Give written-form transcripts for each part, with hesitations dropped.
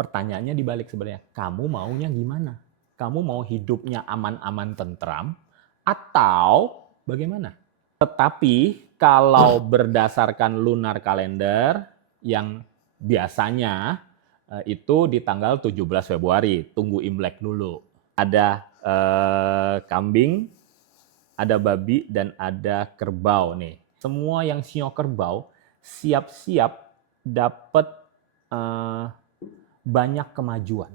Pertanyaannya dibalik sebenarnya, kamu maunya gimana? Kamu mau hidupnya aman-aman tentram atau bagaimana? Tetapi kalau berdasarkan lunar kalender yang biasanya itu di tanggal 17 Februari, tunggu Imlek dulu. Ada kambing, ada babi, dan ada kerbau nih. Semua yang sio kerbau siap-siap dapat banyak kemajuan.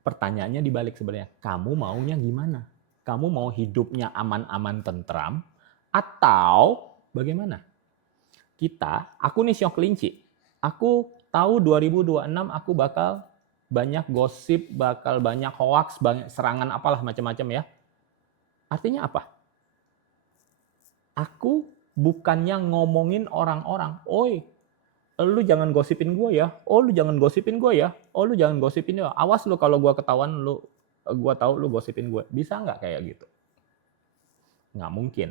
Pertanyaannya dibalik sebenarnya, kamu maunya gimana? Kamu mau hidupnya aman-aman tentram atau bagaimana? Aku nih sio kelinci. Aku tahu 2026 aku bakal banyak gosip, bakal banyak hoax, banyak serangan apalah macam-macam ya. Artinya apa? Aku bukannya ngomongin orang-orang, "Oi, lu jangan gosipin gue ya. Oh, lu jangan gosipin gue ya. Oh, lu jangan gosipin ya. Awas lu kalau gue ketahuan gue tahu lu gosipin gue." Bisa nggak kayak gitu? Nggak mungkin.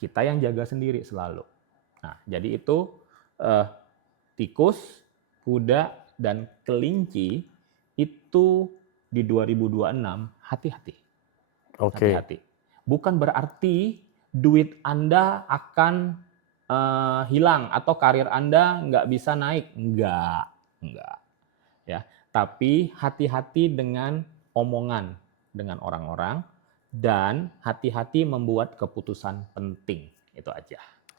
Kita yang jaga sendiri selalu. Nah, jadi itu tikus, kuda, dan kelinci itu di 2026 hati-hati. Oke. Hati-hati. Bukan berarti duit Anda akan hilang atau karir Anda nggak bisa naik. Enggak. Ya. Tapi hati-hati dengan omongan dengan orang-orang dan hati-hati membuat keputusan penting. Itu aja.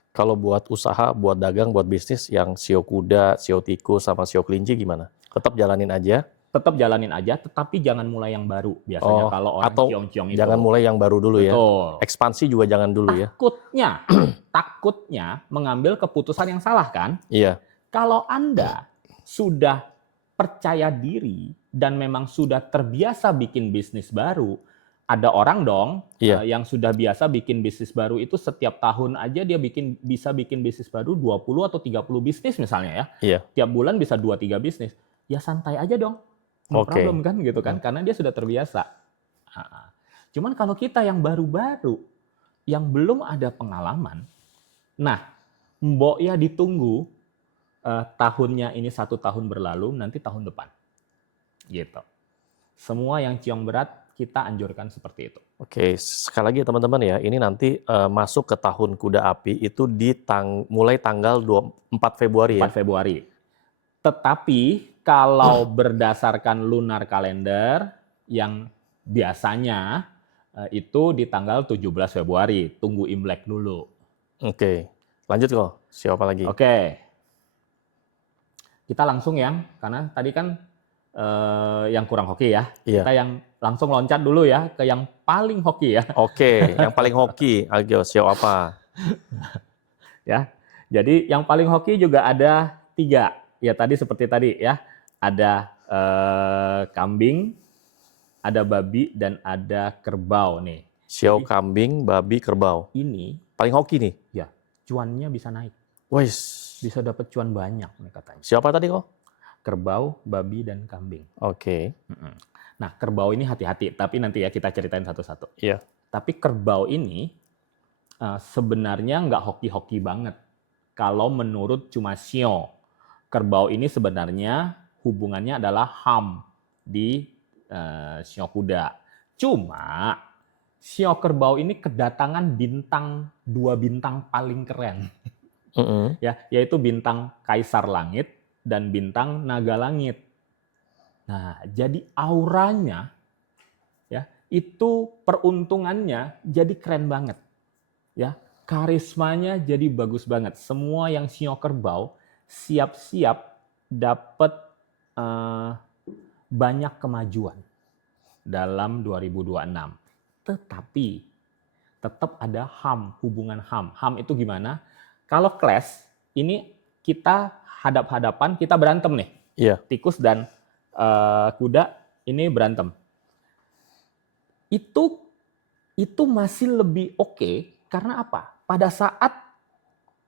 Kalau buat usaha, buat dagang, buat bisnis yang sio kuda, sio tikus, sama sio kelinci gimana? Tetap jalanin aja? Tetap jalanin aja, tetapi jangan mulai yang baru. Biasanya kalau orang atau ciong-ciong itu. jangan mulai yang baru dulu. Betul. Ya. Ekspansi juga jangan dulu ya. Takutnya mengambil keputusan yang salah kan? Iya. Kalau Anda sudah percaya diri dan memang sudah terbiasa bikin bisnis baru, ada orang dong yang sudah biasa bikin bisnis baru itu setiap tahun aja dia bisa bikin bisnis baru 20 atau 30 bisnis misalnya ya. Iya. Tiap bulan bisa 2-3 bisnis. Ya santai aja dong. No problem kan gitu kan, karena dia sudah terbiasa. Cuman kalau kita yang baru-baru, yang belum ada pengalaman, nah mbok ya ditunggu tahunnya ini 1 tahun berlalu, nanti tahun depan. Gitu. Semua yang ciong berat kita anjurkan seperti itu. Oke, sekali lagi teman-teman ya, ini nanti masuk ke tahun kuda api itu mulai tanggal 4 Februari ya? 4 Februari. Tetapi kalau berdasarkan lunar kalender yang biasanya itu di tanggal 17 Februari, tunggu Imlek dulu. Oke, lanjut kok. Siapa lagi? Oke. Kita langsung karena tadi kan yang kurang hoki ya. Iya. Kita yang langsung loncat dulu ya ke yang paling hoki ya. Oke, yang paling hoki. Ayo, sio apa? Ya. Jadi yang paling hoki juga ada 3. Ya tadi seperti tadi ya. Ada kambing, ada babi, dan ada kerbau nih. Sio, kambing, babi, kerbau. Ini paling hoki nih. Ya, cuannya bisa naik. Wes, bisa dapat cuan banyak nih katanya. Siapa tadi kok? Kerbau, babi, dan kambing. Oke. Nah, kerbau ini hati-hati, tapi nanti ya kita ceritain satu-satu. Iya. Tapi kerbau ini sebenarnya nggak hoki-hoki banget. Kalau menurut cuma sio. Kerbau ini sebenarnya hubungannya adalah ham di sio kuda. Cuma sio kerbau ini kedatangan 2 bintang paling keren. Ya, yaitu bintang Kaisar Langit dan bintang Naga Langit. Nah, jadi auranya ya, itu peruntungannya jadi keren banget. Ya, karismanya jadi bagus banget. Semua yang sio kerbau siap-siap dapat banyak kemajuan dalam 2026. Tetapi tetap ada ham, hubungan ham. Ham itu gimana? Kalau clash, ini kita hadap-hadapan, kita berantem nih. Iya. Tikus dan kuda ini berantem. Itu masih lebih oke, karena apa? Pada saat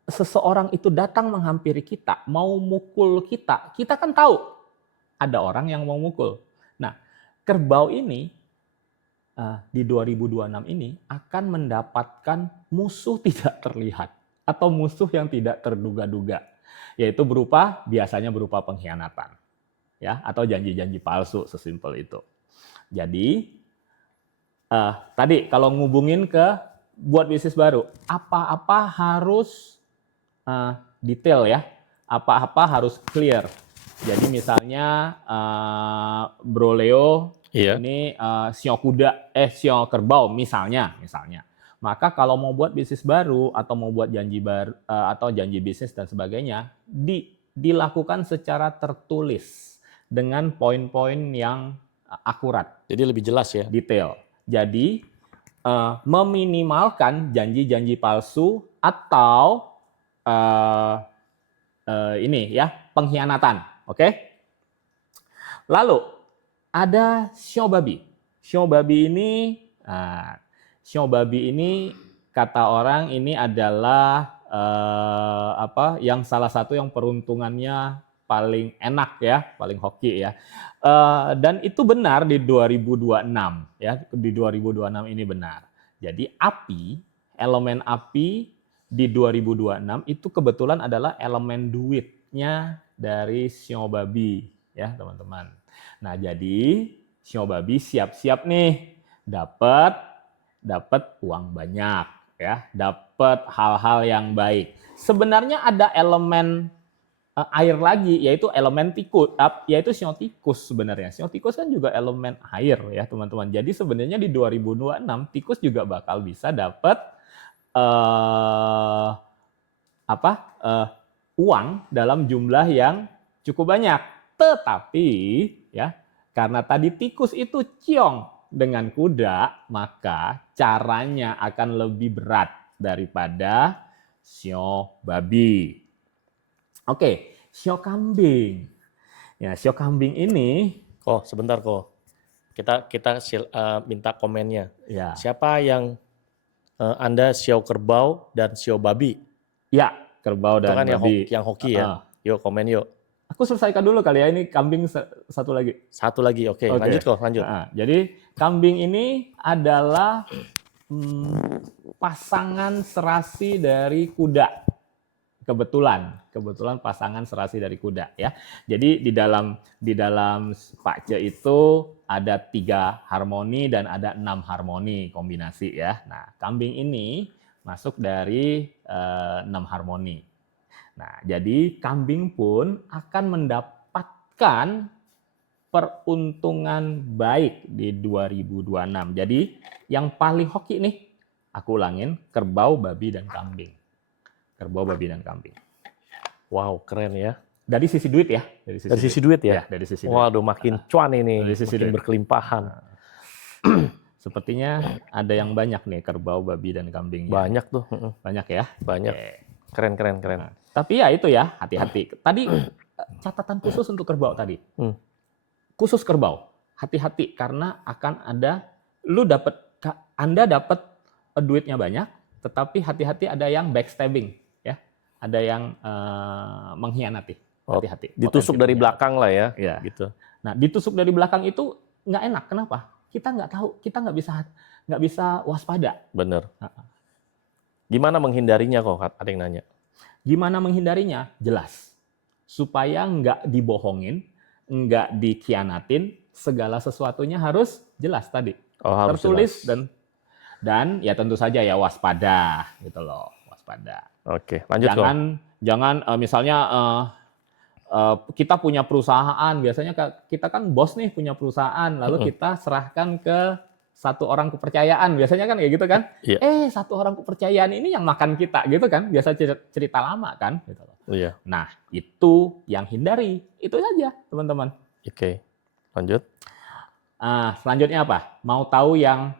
seseorang itu datang menghampiri kita, mau mukul kita kan tahu ada orang yang mau mukul. Nah, kerbau ini di 2026 ini akan mendapatkan musuh tidak terlihat atau musuh yang tidak terduga-duga. Yaitu biasanya berupa pengkhianatan, ya, atau janji-janji palsu, sesimpel itu. Jadi tadi kalau ngubungin ke buat bisnis baru, apa-apa harus detail ya, apa-apa harus clear. Jadi misalnya Bro Leo ini sio kerbau misalnya. Maka kalau mau buat bisnis baru atau mau buat janji baru atau janji bisnis dan sebagainya, dilakukan secara tertulis dengan poin-poin yang akurat. Jadi lebih jelas ya. Detail. Jadi meminimalkan janji-janji palsu atau ini ya, pengkhianatan. Oke? Lalu ada sio babi. Sio babi ini kata orang ini adalah yang salah satu yang peruntungannya paling enak ya, paling hoki ya. Dan itu benar di 2026 ya, di 2026 ini benar. Jadi elemen api di 2026 itu kebetulan adalah elemen duitnya dari sio babi ya, teman-teman. Nah, jadi sio babi siap-siap nih dapat uang banyak ya, dapat hal-hal yang baik. Sebenarnya ada elemen air lagi, yaitu elemen tikus, yaitu sio tikus sebenarnya. Sio tikus kan juga elemen air ya, teman-teman. Jadi sebenarnya di 2026 tikus juga bakal bisa dapat uang dalam jumlah yang cukup banyak. Tetapi ya, karena tadi tikus itu ciong dengan kuda, maka caranya akan lebih berat daripada sio babi. Oke, sio kambing. Ya, sio kambing ini. Sebentar kok. Kita minta komennya. Ya. Siapa yang Anda sio kerbau dan sio babi? Ya, kerbau dan kan babi. Yang hoki ya. Yuk komen yuk. Aku selesaikan dulu kali ya, ini kambing satu lagi. Satu lagi, oke. Lanjut. Jadi kambing ini adalah pasangan serasi dari kuda. Kebetulan pasangan serasi dari kuda ya. Jadi di dalam Pakce itu ada 3 harmoni dan ada 6 harmoni kombinasi ya. Nah, kambing ini masuk dari 6 harmoni. Nah, jadi kambing pun akan mendapatkan peruntungan baik di 2026. Jadi yang paling hoki nih, aku ulangin, kerbau, babi, dan kambing. Kerbau, babi, dan kambing. Wow, keren ya. Dari sisi duit ya. Dari sisi duit ya? Ya, dari sisi duit. Waduh, makin cuan ini, makin berkelimpahan. Sepertinya ada yang banyak nih, kerbau, babi, dan kambing. Banyak tuh. Banyak ya? Banyak. Keren. Nah, tapi ya itu ya, hati-hati. Tadi catatan khusus untuk kerbau tadi. Khusus kerbau, hati-hati karena akan ada, Anda dapat duitnya banyak, tetapi hati-hati ada yang backstabbing. Ada yang mengkhianati. Hati-hati. Ditusuk dari belakang lah ya. Gitu. Nah, ditusuk dari belakang itu nggak enak. Kenapa? Kita nggak tahu, kita nggak bisa waspada. Bener. Gimana menghindarinya kok? Ada yang nanya. Gimana menghindarinya? Jelas. Supaya nggak dibohongin, nggak dikhianatin, segala sesuatunya harus jelas tadi. Harus tertulis jelas. dan ya tentu saja ya waspada gitu loh. Waspada. Oke, lanjut jangan misalnya kita punya perusahaan, biasanya kita kan bos nih punya perusahaan, lalu kita serahkan ke satu orang kepercayaan, biasanya kan kayak gitu kan? Iya. Satu orang kepercayaan ini yang makan kita, gitu kan? Biasa cerita lama kan? Gitu loh. Iya. Nah, itu yang hindari, itu saja teman-teman. Oke, lanjut. Selanjutnya apa? Mau tahu yang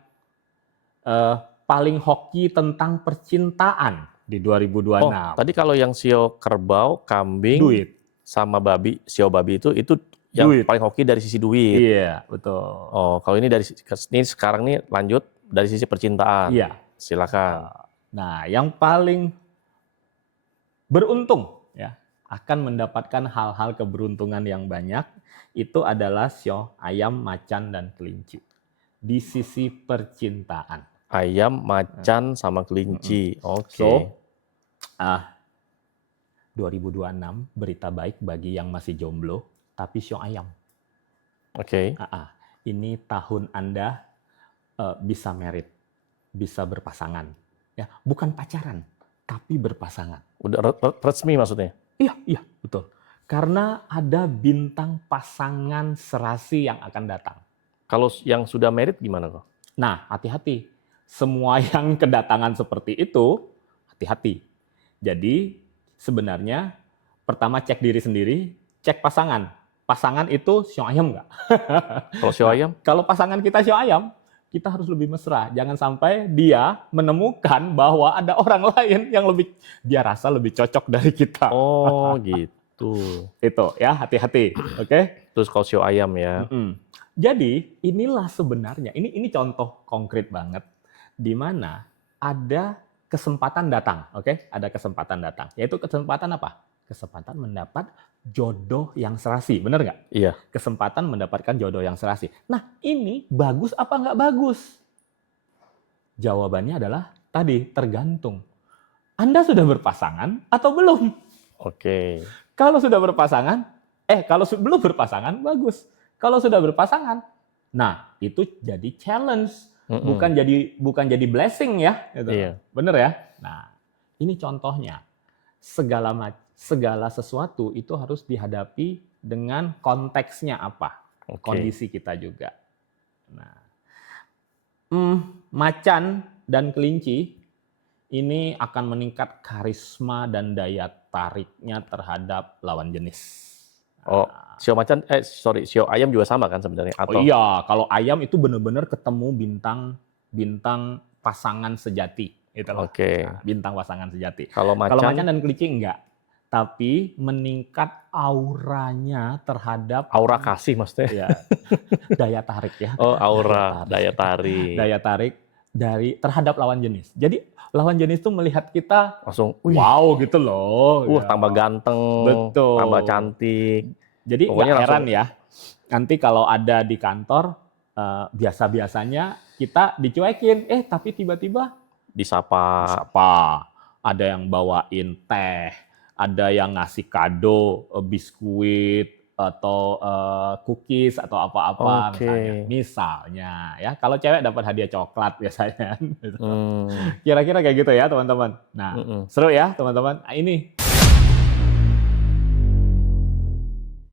paling hoki tentang percintaan di 2026. Tadi kalau yang sio kerbau, kambing, duit sama babi, sio babi itu yang duit. Paling hoki dari sisi duit. Iya, betul. Kalau ini sekarang nih lanjut dari sisi percintaan. Iya. Silakan. Nah, yang paling beruntung ya, akan mendapatkan hal-hal keberuntungan yang banyak itu adalah sio, ayam, macan, dan kelinci. Di sisi percintaan. Ayam, macan, sama kelinci. Oke. So, 2026 berita baik bagi yang masih jomblo, tapi sio ayam. Oke. Ini tahun Anda bisa married, bisa berpasangan. Ya, bukan pacaran, tapi berpasangan. Udah resmi maksudnya? Iya, betul. Karena ada bintang pasangan serasi yang akan datang. Kalau yang sudah married gimana kok? Nah, hati-hati. Semua yang kedatangan seperti itu, hati-hati. Jadi, sebenarnya pertama cek diri sendiri, cek pasangan. Pasangan itu sio ayam nggak? Kalau sio ayam? Kalau pasangan kita sio ayam, kita harus lebih mesra. Jangan sampai dia menemukan bahwa ada orang lain yang dia rasa lebih cocok dari kita. Oh, gitu. Itu ya, hati-hati. Oke? Terus kalau sio ayam ya. Jadi, inilah sebenarnya, ini contoh konkret banget, di mana ada kesempatan datang. Oke? Ada kesempatan datang. Yaitu kesempatan apa? Kesempatan mendapat jodoh yang serasi. Benar nggak? Iya. Kesempatan mendapatkan jodoh yang serasi. Nah, ini bagus apa nggak bagus? Jawabannya adalah tadi, tergantung. Anda sudah berpasangan atau belum? Oke. Kalau sudah berpasangan, kalau belum berpasangan, bagus. Kalau sudah berpasangan, nah itu jadi challenge, bukan jadi blessing ya. Gitu. Iya. Bener ya? Nah, ini contohnya. Segala sesuatu itu harus dihadapi dengan konteksnya apa, kondisi kita juga. Nah, macan dan kelinci ini akan meningkat karisma dan daya tariknya terhadap lawan jenis. Oh, sio ayam juga sama kan sebenarnya? Oh iya, kalau ayam itu benar-benar ketemu bintang pasangan sejati. Oke. Nah, bintang pasangan sejati. Kalau macan dan kelinci enggak. Tapi meningkat auranya terhadap... Aura kasih maksudnya? Ya, daya tarik ya. Oh, aura, daya tarik. Daya tarik terhadap lawan jenis. Jadi lawan jenis itu melihat kita langsung, wow gitu loh. Tambah ganteng, betul, tambah cantik. Jadi nggak heran ya, nanti kalau ada di kantor, biasa-biasanya kita dicuekin, tapi tiba-tiba disapa. Ada yang bawain teh, ada yang ngasih kado, biskuit, atau cookies atau apa-apa misalnya ya. Kalau cewek dapat hadiah coklat biasanya. Kira-kira kayak gitu ya teman-teman. Nah, seru ya teman-teman. Nah, ini